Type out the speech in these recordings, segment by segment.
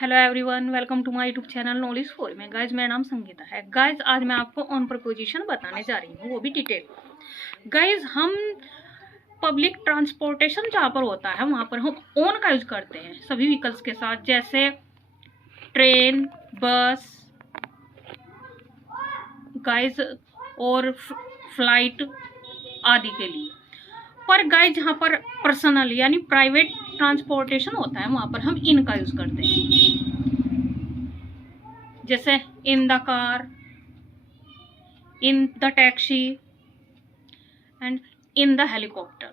Hello everyone, welcome to my YouTube channel knowledge for me. Guys मेरा नाम संगीता है। Guys आज मैं आपको ऑन प्रपोजिशन बताने जा रही हूँ, वो भी डिटेल। गाइज हम पब्लिक ट्रांसपोर्टेशन जहाँ पर होता है वहाँ पर हम ऑन का यूज करते हैं सभी व्हीकल्स के साथ, जैसे ट्रेन, बस गाइज और फ्लाइट आदि के लिए। पर गाइज जहाँ पर पर्सनल यानी प्राइवेट ट्रांसपोर्टेशन होता है वहाँ पर हम इन का यूज करते हैं, जैसे in the car, in the taxi and in the helicopter.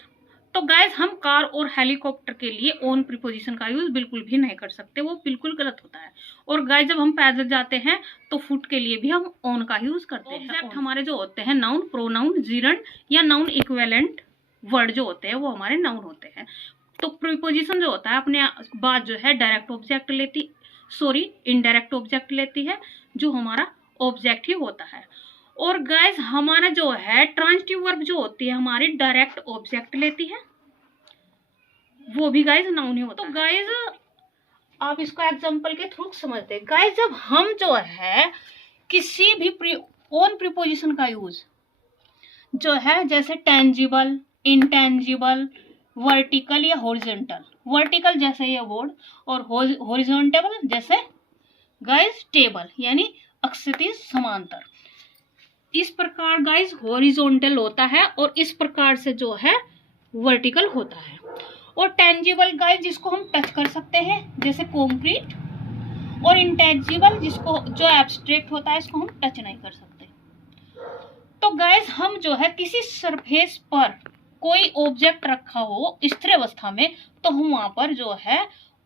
तो गाइज हम कार और हेलीकॉप्टर के लिए ऑन प्रीपोजिशन का यूज बिल्कुल भी नहीं कर सकते, वो बिल्कुल गलत होता है। और गाइज जब हम पैदल जाते हैं तो फुट के लिए भी हम ऑन का यूज करते हैं। ऑब्जेक्ट हमारे जो होते हैं नाउन, प्रोनाउन, जीरंड या नाउन इक्विवेलेंट वर्ड जो होते हैं वो हमारे नाउन होते हैं। तो प्रीपोजिशन जो होता है अपने बाद जो है डायरेक्ट ऑब्जेक्ट लेती, इनडायरेक्ट ऑब्जेक्ट लेती है, जो हमारा ऑब्जेक्ट ही होता है। और गाइज हमारा जो है ट्रांजिटिव वर्ब जो होती है हमारी डायरेक्ट ऑब्जेक्ट लेती है, वो भी गाइज नाउन ही होता है। तो गाइज आप इसको एग्जांपल के थ्रू समझते हैं। गाइज जब हम जो है किसी भी ऑन प्रीपोजिशन का यूज जो है, जैसे टेंजिबल, इंटेंजिबल, वर्टिकल या हॉरिजॉन्टल, वर्टिकल जैसे ये बोर्ड और हॉरिजॉन्टल जैसे गाइज टेबल यानी अक्षितिज समांतर, इस प्रकार गाइज हॉरिजॉन्टल होता है और इस प्रकार से जो है वर्टिकल होता है। और टेंजिबल गाइज जिसको हम टच कर सकते हैं जैसे कंक्रीट, और इंटेंजिबल जिसको जो एब्स्ट्रैक्ट होता है इसको हम टच नहीं कर सकते। तो गाइज हम जो है किसी सरफेस पर कोई ऑब्जेक्ट रखा हो स्थिर अवस्था में तो हम वहां पर जो है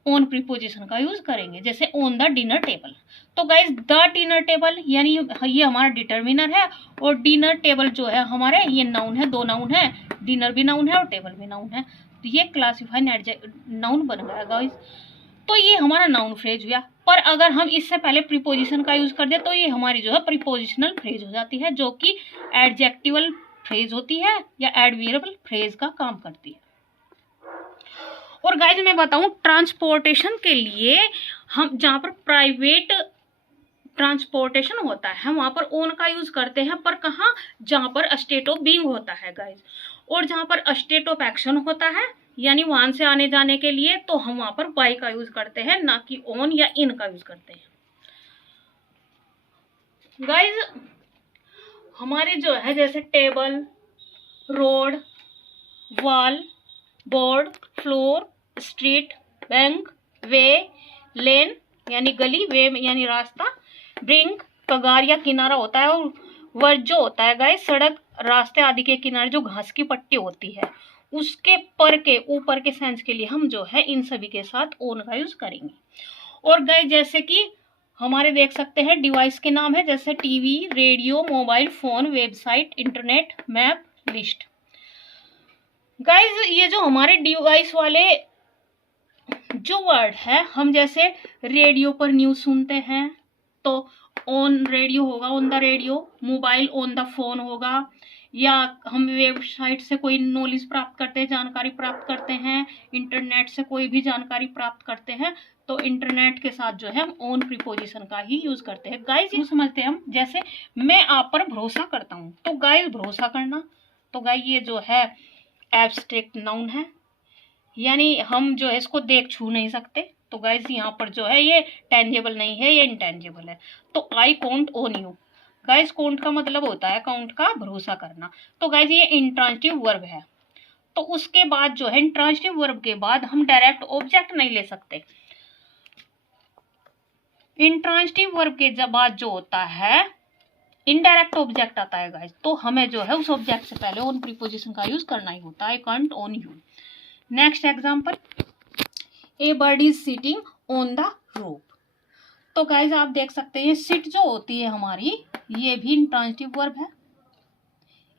ऑन प्रीपोजिशन का यूज करेंगे, जैसे ऑन द डिनर टेबल। तो गाइज द डिनर टेबल यानी ये हमारा डिटर्मिनर है, और डिनर टेबल जो है हमारे ये नाउन है, दो नाउन है, डिनर भी नाउन है और टेबल भी नाउन है, तो ये क्लासिफाइड नाउन बन गया गाइज। तो ये हमारा नाउन फ्रेज हुआ। पर अगर हम इससे पहले प्रीपोजिशन का यूज कर दे तो ये हमारी जो है प्रीपोजिशनल फ्रेज हो जाती है, जो कि एडजेक्टिवल फ्रेज होती है या एडवर्बियल फ्रेज का काम करती है। और गाइज मैं बताऊं ट्रांसपोर्टेशन के लिए हम जहां पर प्राइवेट ट्रांसपोर्टेशन होता है वहां पर ओन का यूज करते हैं, पर कहाँ, जहां पर स्टेट ऑफ बीइंग होता है गाइज, और जहां पर स्टेट ऑफ एक्शन होता है यानी वाहन से आने जाने के लिए तो हम वहां पर बाई का यूज करते हैं, ना कि ऑन या इन का यूज करते हैं। गाइज हमारे जो है जैसे table, road, wall, board, floor, street, bank, way, lane यानी गली, वे यानी रास्ता, ब्रिंक कगार या किनारा होता है, और वर्ड जो होता है गाइस सड़क, रास्ते आदि के किनारे जो घास की पट्टी होती है उसके पर के ऊपर के सेंस के लिए हम जो है इन सभी के साथ ओन का यूज करेंगे। और गाइस जैसे कि हमारे देख सकते हैं डिवाइस के नाम है, जैसे TV, radio, mobile phone, website, internet, map, list. Guys ये जो हमारे डिवाइस वाले जो वर्ड है, हम जैसे रेडियो पर न्यूज सुनते हैं तो ऑन रेडियो होगा, on the radio, mobile on the phone होगा, या हम वेबसाइट से कोई नॉलेज प्राप्त करते हैं, जानकारी प्राप्त करते हैं, इंटरनेट से कोई भी जानकारी प्राप्त करते हैं तो इंटरनेट के साथ जो है हम ऑन प्रीपोजिशन का ही यूज करते हैं। गाइज ये समझते हैं हम, जैसे मैं आप पर भरोसा करता हूँ, तो गाइज भरोसा करना, तो गाइज ये जो है एब्स्ट्रैक्ट नाउन है, यानी हम जो है इसको देख छू नहीं सकते, तो गाइज यहाँ पर जो है ये टेंजेबल नहीं है, ये इंटेंजेबल है। तो I count on you, guys count का मतलब होता है काउंट का भरोसा करना, तो गाइज ये इंट्रांजिटिव वर्ब है। तो उसके बाद जो है इंट्रांजिटिव वर्ब के बाद हम डायरेक्ट ऑब्जेक्ट नहीं ले सकते। इंट्रांजिटिव वर्ब के बाद जो होता है इनडायरेक्ट ऑब्जेक्ट आता है गाइज, तो हमें जो है उस ऑब्जेक्ट से पहले ऑन प्रीपोजिशन का यूज करना ही होता है, I can't on you. Next example, A bird is sitting on the rope. तो गाइज आप देख सकते हैं सिट जो होती है हमारी ये भी इंट्रांजिटिव वर्ब है,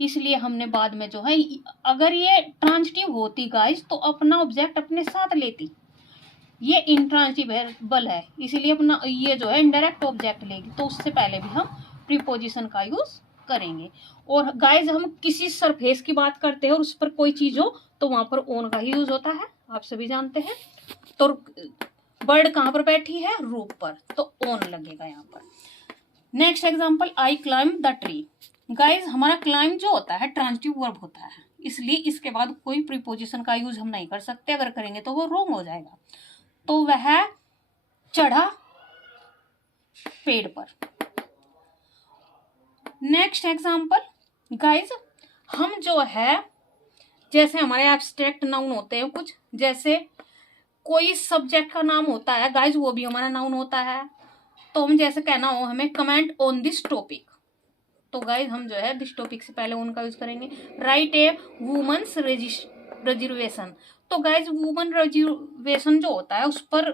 इसलिए हमने बाद में जो है, अगर ये ट्रांजिटिव होती गाइज तो अपना ऑब्जेक्ट अपने साथ लेती, ये इंट्रांजिटिव है इसलिए अपना ये जो है इनडायरेक्ट ऑब्जेक्ट लेगी, तो उससे पहले भी हम प्रीपोजिशन का यूज करेंगे। और गाइज हम किसी सरफेस की बात करते हैं और उस पर कोई चीज हो तो वहां पर ऑन का ही यूज होता है, आप सभी जानते हैं। तो बर्ड कहाँ पर बैठी है, रूफ पर, तो ऑन लगेगा यहाँ पर। Next example, I climb the tree. Guys हमारा क्लाइंब जो होता है ट्रांजिटिव वर्ब होता है, इसलिए इसके बाद कोई प्रीपोजिशन का यूज हम नहीं कर सकते, अगर करेंगे तो वो रॉन्ग हो जाएगा। तो वह चढ़ा पेड़ पर। नेक्स्ट एग्जांपल गाइज, हम जो है जैसे हमारे एब्स्ट्रैक्ट नाउन होते हैं कुछ, जैसे कोई सब्जेक्ट का नाम होता है गाइज, वो भी हमारा नाउन होता है। तो हम जैसे कहना हो हमें कमेंट ऑन दिस टॉपिक, तो गाइज हम जो है दिस टॉपिक से पहले उनका यूज करेंगे। राइट ए वुमेन्स रिजर्वेशन। तो गाइज वुमेन रिजर्वेशन जो होता है उस पर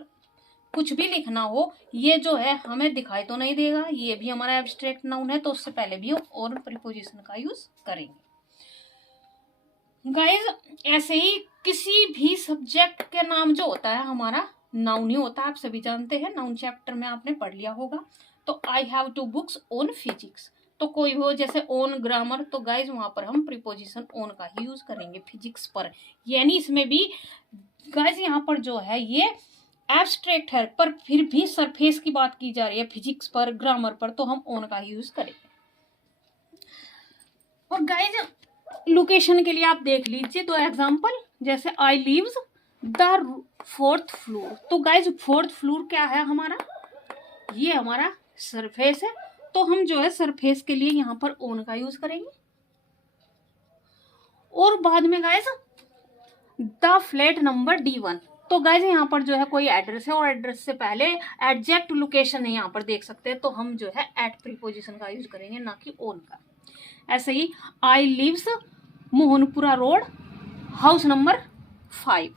कुछ भी लिखना हो, ये जो है हमें दिखाई तो नहीं देगा, ये भी हमारा एब्स्ट्रैक्ट नाउन है, तो उससे पहले भी और प्रीपोजिशन का यूज करेंगे। गाइज ऐसे ही किसी भी सब्जेक्ट के नाम जो होता है हमारा नाउन ही होता है, आप सभी जानते हैं, नाउन चैप्टर में आपने पढ़ लिया होगा। तो I have 2 books on physics, तो कोई हो जैसे ऑन ग्रामर, तो गाइज वहां पर हम प्रीपोजिशन ऑन का ही यूज करेंगे फिजिक्स पर। यानी इसमें भी गाइज यहाँ पर जो है ये एब्स्ट्रैक्ट है, पर फिर भी सरफेस की बात की जा रही है, फिजिक्स पर, ग्रामर पर, तो हम ऑन का ही यूज करेंगे। और गाइज लोकेशन के लिए आप देख लीजिए 2 एग्जांपल, जैसे आई लिव्स द 4th फ्लोर। तो गाइज 4th फ्लोर क्या है हमारा, ये हमारा सरफेस है, तो हम जो है सरफेस के लिए यहाँ पर ऑन का यूज करेंगे। और बाद में guys the flat number D1। तो गाइज यहाँ पर जो है कोई एड्रेस है और एड्रेस से पहले एग्जैक्ट लोकेशन है, यहाँ पर देख सकते हैं, तो हम जो है एट प्रीपोजिशन का यूज करेंगे, ना कि ऑन का। ऐसे ही I lives Mohanpura road house number 5।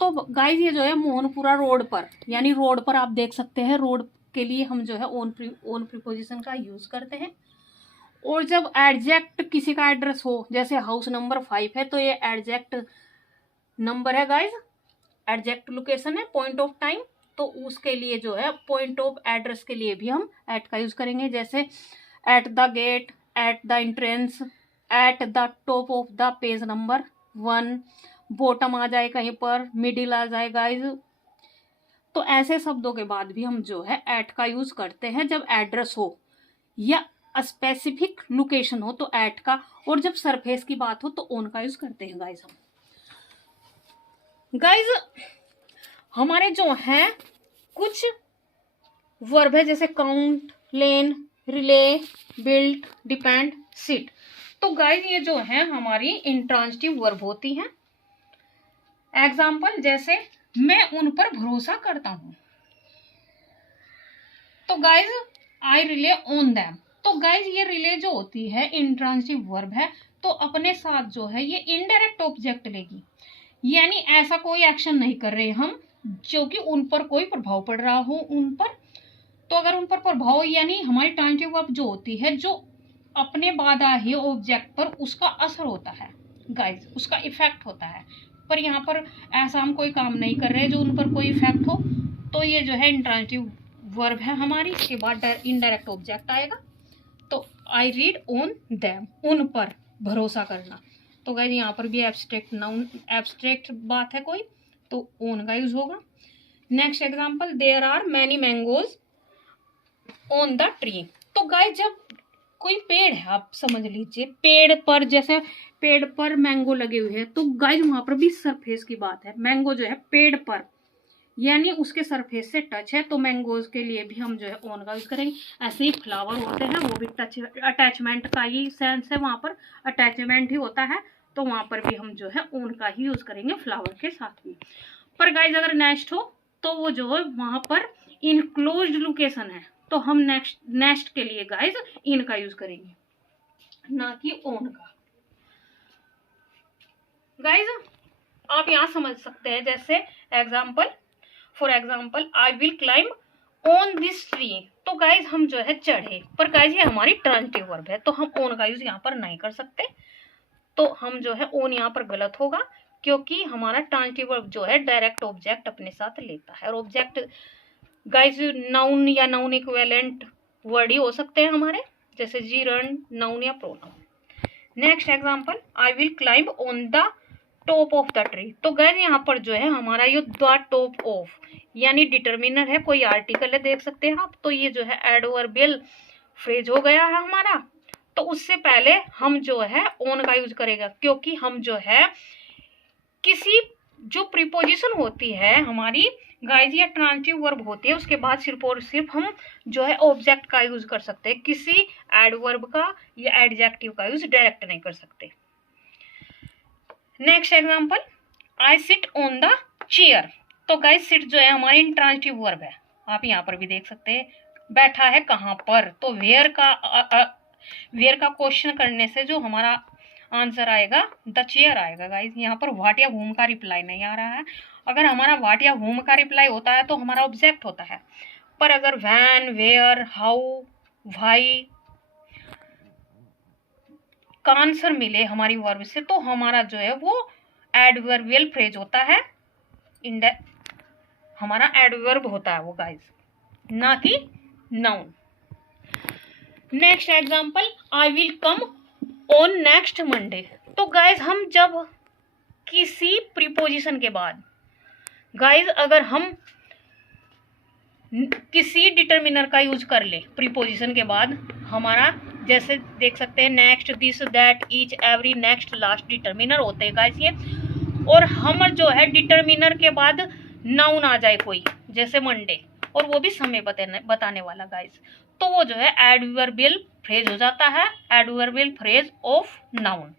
तो गाइज ये जो है मोहनपुरा रोड पर, यानी रोड पर आप देख सकते हैं, रोड के लिए हम जो है ऑन प्रीपोजिशन का यूज करते हैं। और जब एग्जैक्ट किसी का एड्रेस हो, जैसे हाउस नंबर 5 है, तो ये एग्जैक्ट नंबर है गाइज, एग्जैक्ट लोकेशन है, पॉइंट ऑफ टाइम, तो उसके लिए जो है पॉइंट ऑफ एड्रेस के लिए भी हम एट का यूज करेंगे, जैसे at the gate, at the entrance, at the top of the page number 1, bottom आ जाए कहीं पर, मिडिल आ जाए गाइज। तो ऐसे शब्दों के बाद भी हम जो है एट का यूज करते हैं जब एड्रेस हो या स्पेसिफिक लोकेशन हो, तो एट का, और जब सरफेस की बात हो तो ऑन का यूज करते हैं गाइज हम। गाइज हमारे जो है कुछ वर्ब है, जैसे काउंट, लेन, रिले, बिल्ड, डिपेंड, सिट। तो गाइज ये जो है हमारी इंट्रांजिटिव वर्ब होती हैं। एग्जाम्पल, जैसे मैं उन पर भरोसा करता हूं, तो guys I relay on them. तो गाइज ये रिले जो होती है इंट्रांजिटिव वर्ब है, तो अपने साथ जो है ये इनडायरेक्ट ऑब्जेक्ट लेगी, यानी ऐसा कोई एक्शन नहीं कर रहे हम जो कि उन पर कोई प्रभाव पड़ रहा हो उन पर। तो अगर उन पर प्रभाव, यानी हमारी ट्रांजिटिव वर्ब जो होती है जो अपने बाद आए ऑब्जेक्ट पर उसका असर होता है गाइज, उसका इफेक्ट होता है, पर यहाँ पर ऐसा हम कोई काम नहीं कर रहे जो उन पर कोई इफेक्ट हो, तो ये जो है इंट्रांजिटिव वर्ब है हमारी। इसके बाद इनडायरेक्ट ऑब्जेक्ट आएगा, तो आई रीड ऑन देम, उन पर भरोसा करना। तो गाइज यहाँ पर भी एब्स्ट्रैक्ट नाउन, एब्स्ट्रैक्ट बात है कोई, तो ऑन का यूज होगा। Next example, there are many mangoes on the tree. तो गाइज जब कोई पेड़ है, आप समझ लीजिए पेड़ पर, जैसे पेड़ पर मैंगो लगे हुए हैं, तो गाइज वहां पर भी सरफेस की बात है, मैंगो जो है पेड़ पर, यानी उसके सरफेस से टच है, तो मैंगोज के लिए भी हम जो है ऑन का यूज करेंगे। ऐसे ही फ्लावर होते हैं, वो भी टच, अटैचमेंट का ही सेंस है, वहां पर अटैचमेंट ही होता है, तो वहां पर भी हम जो है ऑन का ही यूज करेंगे फ्लावर के साथ में। पर गाइज अगर नेक्स्ट हो तो वो जो है वहां पर इनक्लोज्ड लोकेशन है, तो हम नेक्स्ट के लिए गाइज इन का यूज करेंगे, ना कि ऑन का। गाइज आप यहाँ समझ सकते हैं, जैसे example, for example I will climb on this tree. तो गाइज हम जो है चढ़े, पर गाइज ये हमारी ट्रांजिटिव वर्ब है, तो हम ऑन का यूज यहाँ पर नहीं कर सकते, तो हम जो है ऑन यहाँ पर गलत होगा, क्योंकि हमारा ट्रांजिटिव वर्ब जो है डायरेक्ट ऑब्जेक्ट अपने साथ लेता है, और ऑब्जेक्ट गाइज नाउन या नाउन इक्विवेलेंट वर्ड ही हो सकते हैं हमारे, जैसे जीरंड, नाउन या pronoun. Next example, I will climb on the top of the tree. तो गाइस यहाँ पर जो है हमारा ये द टॉप ऑफ यानी डिटर्मिनर है, कोई आर्टिकल है, देख सकते हैं आप। तो ये जो है एडवर्बियल फ्रेज हो गया है हमारा। तो उससे पहले हम जो है ऑन का यूज करेगा, क्योंकि हम जो है किसी जो प्रीपोजिशन होती है हमारी गाइस या ट्रांजिटिव वर्ब होती है, उसके बाद सिर्फ और सिर्फ हम जो है ऑब्जेक्ट का यूज कर सकते हैं, किसी एडवर्ब का या एडजेक्टिव का यूज डायरेक्ट नहीं कर सकते। Next example, I sit on the chair. तो गाइस सिट जो है हमारी इंट्रांजिटिव वर्ब है, आप यहाँ पर भी देख सकते हैं, बैठा है कहाँ पर। तो वेयर का क्वेश्चन करने से जो हमारा आंसर आएगा द चेयर आएगा गाइस। यहाँ पर व्हाट या whom का रिप्लाई नहीं आ रहा है। अगर हमारा व्हाट या whom का रिप्लाई होता है तो हमारा ऑब्जेक्ट होता है, पर अगर व्हेन, वेयर, हाउ, व्हाई का आंसर मिले हमारी वर्ब से तो हमारा जो है वो एडवर्बियल फ्रेज होता है, हमारा एडवर्ब होता है वो गाइस, ना कि noun. Next example, I will come on next Monday. तो गाइज हम जब किसी प्रीपोजिशन के बाद गाइज अगर हम किसी डिटर्मिनर का यूज कर ले प्रीपोजिशन के बाद, हमारा जैसे देख सकते हैं next, this, that, each, every, next, last determiner होते हैं गाइज ये। और हम जो है डिटर्मिनर के बाद नाउन आ जाए कोई, जैसे मंडे, और वो भी समय बताने वाला गाइज, तो वो जो है एडवर्बियल फ्रेज हो जाता है, adverbial phrase of noun,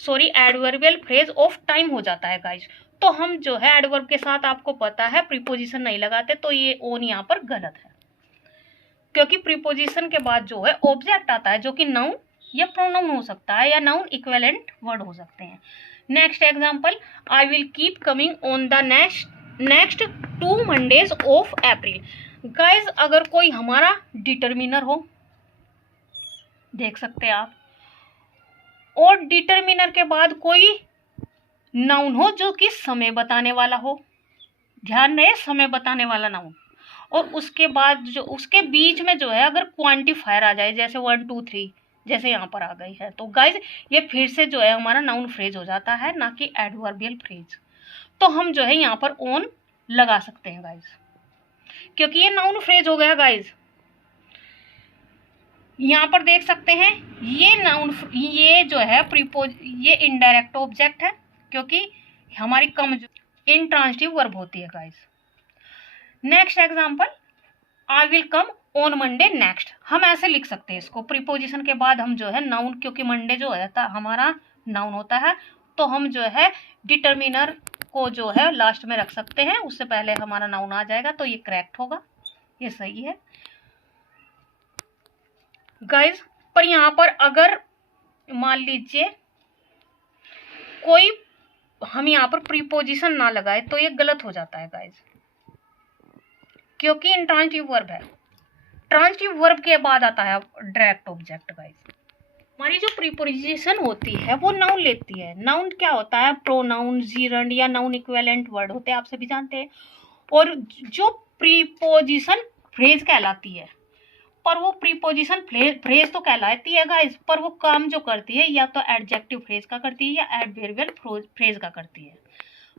sorry adverbial phrase of time हो जाता है गाइज। तो हम जो है एडवर्ब के साथ आपको पता है प्रीपोजिशन नहीं लगाते, तो ये ओन यहाँ पर गलत है, क्योंकि प्रीपोजिशन के बाद जो है ऑब्जेक्ट आता है जो कि नाउन या प्रोनाउन हो सकता है या नाउन इक्विवेलेंट वर्ड हो सकते हैं। Next example, I will keep coming on the next 2 Mondays of April. Guys अगर कोई हमारा डिटर्मिनर हो, देख सकते हैं आप, और डिटर्मिनर के बाद कोई नाउन हो जो कि समय बताने वाला हो, ध्यान रहे समय बताने वाला नाउन, और उसके बाद जो उसके बीच में जो है अगर क्वांटिफायर आ जाए, जैसे 1 2 3 जैसे यहाँ पर आ गई है, तो गाइज ये फिर से जो है हमारा नाउन फ्रेज हो जाता है, ना कि एडवर्बियल फ्रेज। तो हम जो है यहाँ पर ऑन लगा सकते हैं गाइज, क्योंकि ये नाउन फ्रेज हो गया गाइज। यहाँ पर देख सकते हैं ये नाउन, ये जो है ये इनडायरेक्ट ऑब्जेक्ट है, क्योंकि हमारी कम इंट्रांजिटिव वर्ब होती है guys. Next example, I will come on Monday next. हम ऐसे लिख सकते हैं इसको, प्रीपोजिशन के बाद हम जो है नाउन, क्योंकि मंडे जो है हमारा नाउन होता है, तो हम जो है डिटर्मिनर को जो है लास्ट में रख सकते हैं, उससे पहले हमारा नाउन आ जाएगा, तो ये करेक्ट होगा, ये सही है गाइज। पर यहाँ पर अगर मान लीजिए कोई हम यहाँ पर प्रीपोजिशन ना लगाए तो ये गलत हो जाता है गाइज, क्योंकि इंट्रांजिटिव वर्ब है, ट्रांजिटिव वर्ब के बाद आता है डायरेक्ट ऑब्जेक्ट गाइज। हमारी जो प्रीपोजिशन होती है वो नाउन लेती है। नाउन क्या होता है, प्रोनाउन, जीरंड या नाउन इक्विवेलेंट वर्ड होते हैं, आप सभी जानते हैं। और जो प्रीपोजिशन फ्रेज कहलाती है, पर वो प्रीपोजिशन फ्रेज तो कहलाती है गाइज, पर वो काम जो करती है या तो एडजेक्टिव फ्रेज का करती है या एडवर्बियल फ्रेज का करती है।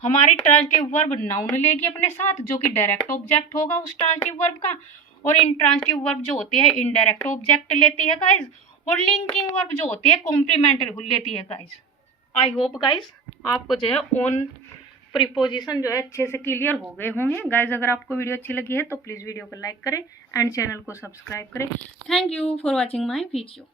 हमारी ट्रांजिटिव वर्ब नाउन लेगी अपने साथ, जो कि डायरेक्ट ऑब्जेक्ट होगा उस ट्रांजिटिव वर्ब का, और इंट्रांजिटिव वर्ब जो होती है इनडायरेक्ट ऑब्जेक्ट लेती है गाइज, और लिंकिंग वर्ब जो होती है कॉम्प्लीमेंट्री लेती है गाइज। आई होप गाइज आपको जो है ऑन प्रीपोजिशन जो है अच्छे से क्लियर हो गए होंगे गाइज। अगर आपको वीडियो अच्छी लगी है तो प्लीज़ वीडियो को लाइक करें एंड चैनल को सब्सक्राइब करें। Thank you for watching my video.